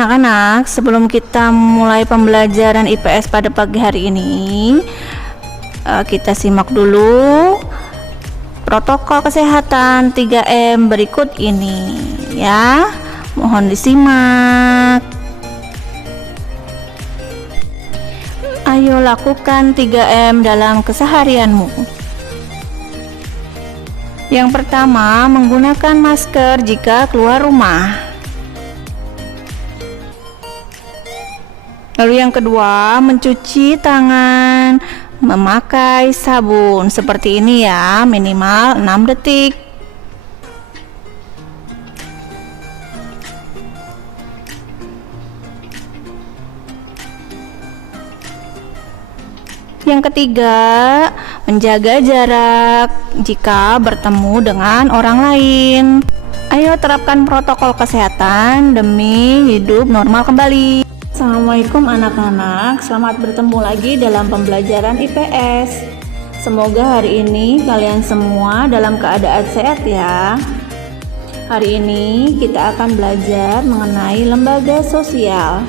Anak-anak, sebelum kita mulai pembelajaran IPS pada pagi hari ini, kita simak dulu protokol kesehatan 3M berikut ini ya. Mohon disimak. Ayo lakukan 3M dalam keseharianmu. Yang pertama, menggunakan masker jika keluar rumah. Lalu yang kedua, mencuci tangan memakai sabun seperti ini ya, minimal 6 detik. Yang ketiga, menjaga jarak jika bertemu dengan orang lain. Ayo terapkan protokol kesehatan demi hidup normal kembali. Assalamualaikum anak-anak, selamat bertemu lagi dalam pembelajaran IPS. Semoga hari ini kalian semua dalam keadaan sehat ya. Hari ini kita akan belajar mengenai lembaga sosial.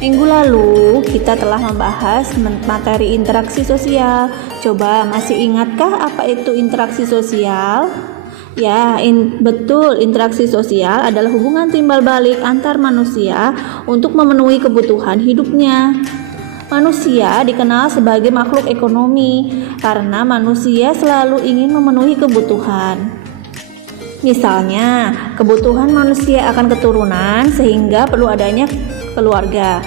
Minggu lalu kita telah membahas materi interaksi sosial. Coba masih ingatkah apa itu interaksi sosial? Ya, betul, interaksi sosial adalah hubungan timbal balik antar manusia untuk memenuhi kebutuhan hidupnya. Manusia dikenal sebagai makhluk ekonomi karena manusia selalu ingin memenuhi kebutuhan. Misalnya, kebutuhan manusia akan keturunan sehingga perlu adanya keluarga.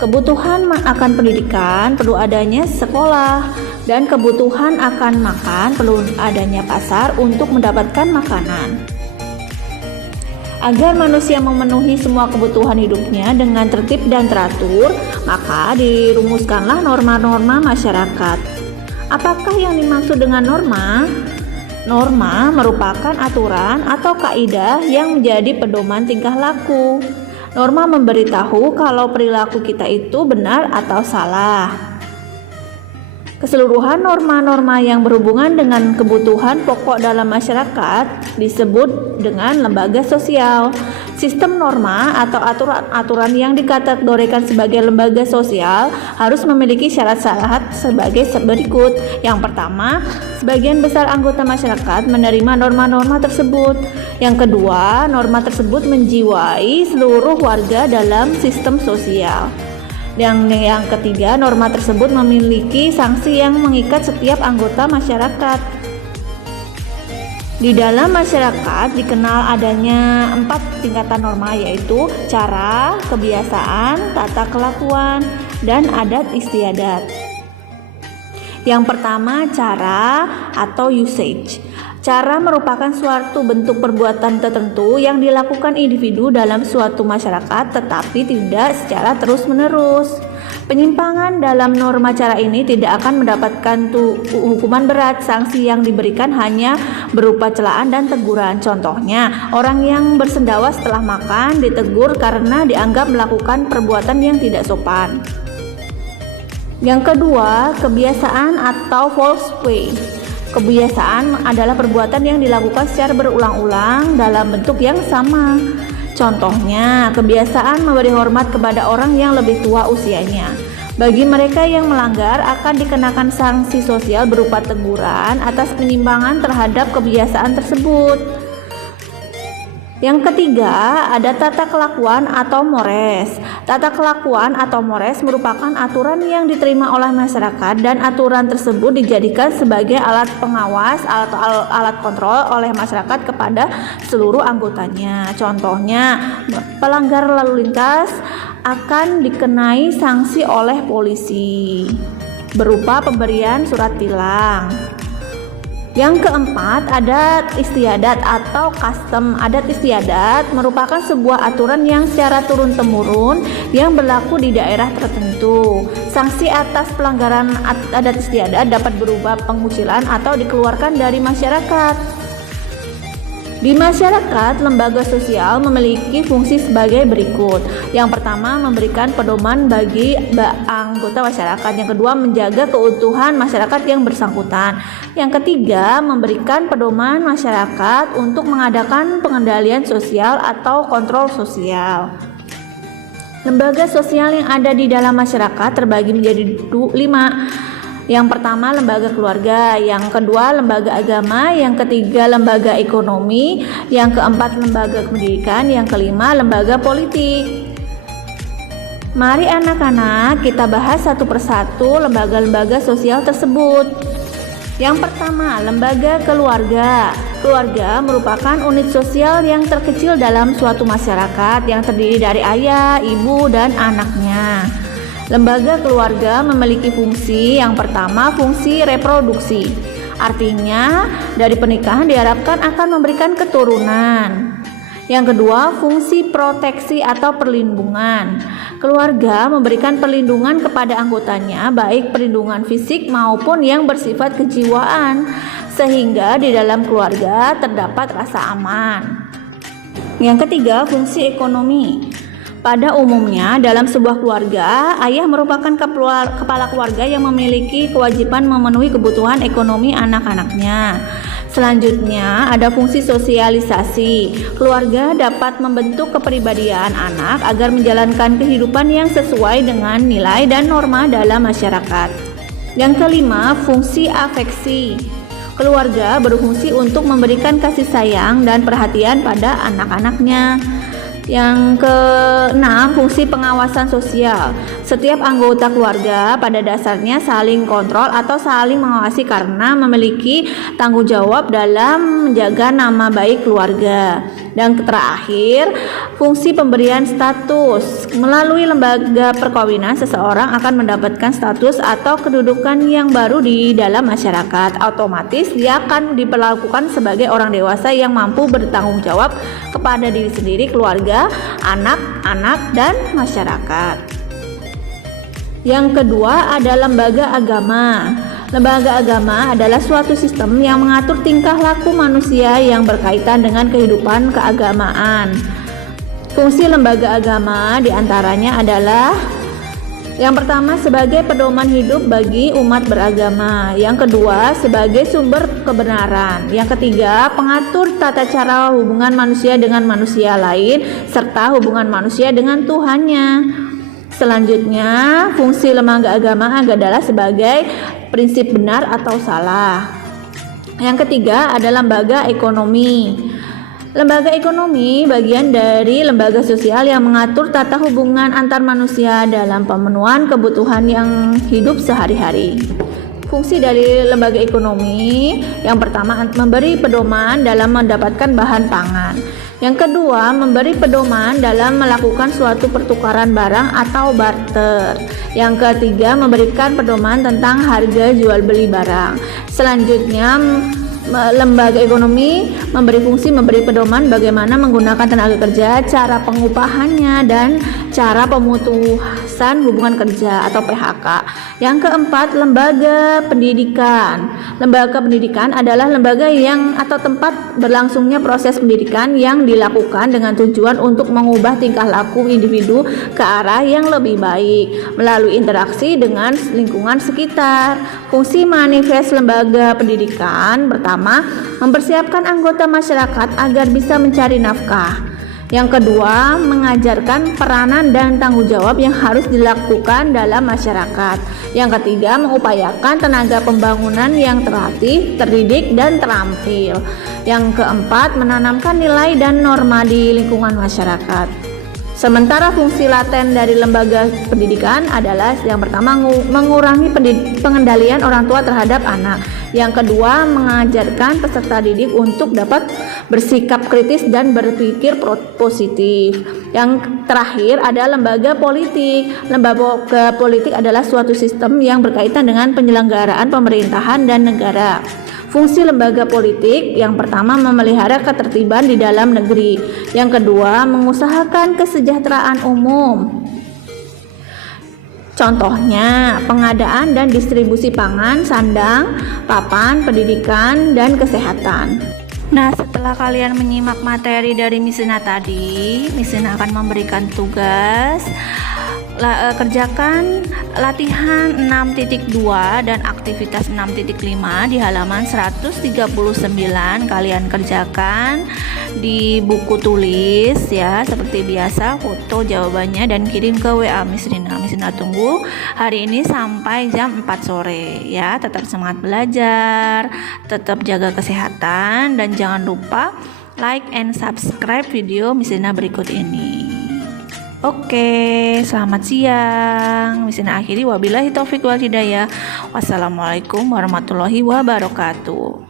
Kebutuhan akan pendidikan perlu adanya sekolah, dan kebutuhan akan makan perlu adanya pasar untuk mendapatkan makanan. Agar manusia memenuhi semua kebutuhan hidupnya dengan tertib dan teratur, maka dirumuskanlah norma-norma masyarakat. Apakah yang dimaksud dengan norma? Norma merupakan aturan atau kaidah yang menjadi pedoman tingkah laku. Norma memberitahu kalau perilaku kita itu benar atau salah. Keseluruhan norma-norma yang berhubungan dengan kebutuhan pokok dalam masyarakat disebut dengan lembaga sosial. Sistem norma atau aturan-aturan yang dikategorikan sebagai lembaga sosial harus memiliki syarat-syarat sebagai berikut. Yang pertama, sebagian besar anggota masyarakat menerima norma-norma tersebut. Yang kedua, norma tersebut menjiwai seluruh warga dalam sistem sosial. Yang ketiga, norma tersebut memiliki sanksi yang mengikat setiap anggota masyarakat. Di dalam masyarakat dikenal adanya 4 tingkatan norma, yaitu cara, kebiasaan, tata kelakuan, dan adat istiadat. Yang pertama, cara atau usage. Cara merupakan suatu bentuk perbuatan tertentu yang dilakukan individu dalam suatu masyarakat tetapi tidak secara terus-menerus. Penyimpangan dalam norma cara ini tidak akan mendapatkan hukuman berat. Sanksi yang diberikan hanya berupa celaan dan teguran. Contohnya, orang yang bersendawa setelah makan ditegur karena dianggap melakukan perbuatan yang tidak sopan. Yang kedua, kebiasaan atau false way. Kebiasaan adalah perbuatan yang dilakukan secara berulang-ulang dalam bentuk yang sama. Contohnya, kebiasaan memberi hormat kepada orang yang lebih tua usianya. Bagi mereka yang melanggar akan dikenakan sanksi sosial berupa teguran atas penyimpangan terhadap kebiasaan tersebut. Yang ketiga, ada tata kelakuan atau mores. Tata kelakuan atau mores merupakan aturan yang diterima oleh masyarakat dan aturan tersebut dijadikan sebagai alat pengawas atau alat kontrol oleh masyarakat kepada seluruh anggotanya. Contohnya, pelanggar lalu lintas akan dikenai sanksi oleh polisi berupa pemberian surat tilang. Yang keempat, adat istiadat atau custom. Adat istiadat merupakan sebuah aturan yang secara turun-temurun yang berlaku di daerah tertentu. Sanksi atas pelanggaran adat istiadat dapat berupa pengucilan atau dikeluarkan dari masyarakat. Di masyarakat, lembaga sosial memiliki fungsi sebagai berikut. Yang pertama, memberikan pedoman bagi anggota masyarakat. Yang kedua, menjaga keutuhan masyarakat yang bersangkutan. Yang ketiga, memberikan pedoman masyarakat untuk mengadakan pengendalian sosial atau kontrol sosial. Lembaga sosial yang ada di dalam masyarakat terbagi menjadi 5. Yang pertama, lembaga keluarga, yang kedua, lembaga agama, yang ketiga, lembaga ekonomi, yang keempat, lembaga pendidikan, yang kelima, lembaga politik. Mari anak-anak kita bahas satu persatu lembaga-lembaga sosial tersebut. Yang pertama, lembaga keluarga. Keluarga merupakan unit sosial yang terkecil dalam suatu masyarakat yang terdiri dari ayah, ibu, dan anaknya. Lembaga keluarga memiliki fungsi yang pertama, fungsi reproduksi. Artinya, dari pernikahan diharapkan akan memberikan keturunan. Yang kedua, fungsi proteksi atau perlindungan. Keluarga memberikan perlindungan kepada anggotanya, baik perlindungan fisik maupun yang bersifat kejiwaan, sehingga di dalam keluarga terdapat rasa aman. Yang ketiga, fungsi ekonomi. Pada umumnya, dalam sebuah keluarga, ayah merupakan kepala keluarga yang memiliki kewajiban memenuhi kebutuhan ekonomi anak-anaknya. Selanjutnya, ada fungsi sosialisasi. Keluarga dapat membentuk kepribadian anak agar menjalankan kehidupan yang sesuai dengan nilai dan norma dalam masyarakat. Yang kelima, fungsi afeksi. Keluarga berfungsi untuk memberikan kasih sayang dan perhatian pada anak-anaknya. Yang keenam, fungsi pengawasan sosial. Setiap anggota keluarga pada dasarnya saling kontrol atau saling mengawasi karena memiliki tanggung jawab dalam menjaga nama baik keluarga. Dan terakhir, fungsi pemberian status. Melalui lembaga perkawinan, seseorang akan mendapatkan status atau kedudukan yang baru di dalam masyarakat. Otomatis dia akan diperlakukan sebagai orang dewasa yang mampu bertanggung jawab kepada diri sendiri, keluarga, anak-anak, dan masyarakat. Yang kedua ada lembaga agama. Lembaga agama adalah suatu sistem yang mengatur tingkah laku manusia yang berkaitan dengan kehidupan keagamaan. Fungsi lembaga agama diantaranya adalah: yang pertama, sebagai pedoman hidup bagi umat beragama. Yang kedua, sebagai sumber kebenaran. Yang ketiga, pengatur tata cara hubungan manusia dengan manusia lain serta hubungan manusia dengan Tuhannya. Selanjutnya, fungsi lembaga agama adalah sebagai prinsip benar atau salah. Yang ketiga ada lembaga ekonomi. Lembaga ekonomi bagian dari lembaga sosial yang mengatur tata hubungan antar manusia dalam pemenuhan kebutuhan yang hidup sehari-hari. Fungsi dari lembaga ekonomi yang pertama, memberi pedoman dalam mendapatkan bahan pangan. Yang kedua, memberi pedoman dalam melakukan suatu pertukaran barang atau barter. Yang ketiga, memberikan pedoman tentang harga jual beli barang. Selanjutnya, lembaga ekonomi memberi pedoman bagaimana menggunakan tenaga kerja, cara pengupahannya, dan cara pemutusan hubungan kerja atau PHK. Yang keempat, lembaga pendidikan. Lembaga pendidikan adalah lembaga yang atau tempat berlangsungnya proses pendidikan yang dilakukan dengan tujuan untuk mengubah tingkah laku individu ke arah yang lebih baik melalui interaksi dengan lingkungan sekitar. Fungsi manifest lembaga pendidikan pertama, mempersiapkan anggota masyarakat agar bisa mencari nafkah. Yang kedua, mengajarkan peranan dan tanggung jawab yang harus dilakukan dalam masyarakat. Yang ketiga, mengupayakan tenaga pembangunan yang terlatih, terdidik, dan terampil. Yang keempat, menanamkan nilai dan norma di lingkungan masyarakat. Sementara fungsi laten dari lembaga pendidikan adalah yang pertama, mengurangi pengendalian orang tua terhadap anak. Yang kedua, mengajarkan peserta didik untuk dapat bersikap kritis dan berpikir positif. Yang terakhir ada lembaga politik. Lembaga politik adalah suatu sistem yang berkaitan dengan penyelenggaraan pemerintahan dan negara. Fungsi lembaga politik yang pertama, memelihara ketertiban di dalam negeri. Yang kedua, mengusahakan kesejahteraan umum. Contohnya, pengadaan dan distribusi pangan, sandang, papan, pendidikan, dan kesehatan. Nah, setelah kalian menyimak materi dari Miss Rina tadi, Miss Rina akan memberikan tugas kerjakan latihan 6.2 dan aktivitas 6.5 di halaman 139. Kalian kerjakan di buku tulis ya, seperti biasa, foto jawabannya dan kirim ke WA Miss Rina. Miss Rina tunggu hari ini sampai jam 4 sore ya. Tetap semangat belajar, tetap jaga kesehatan, dan jangan lupa like and subscribe video Miss Rina berikut ini. Oke, selamat siang. Miss Rina akhiri, wabillahi taufik wal hidayah. Wassalamualaikum warahmatullahi wabarakatuh.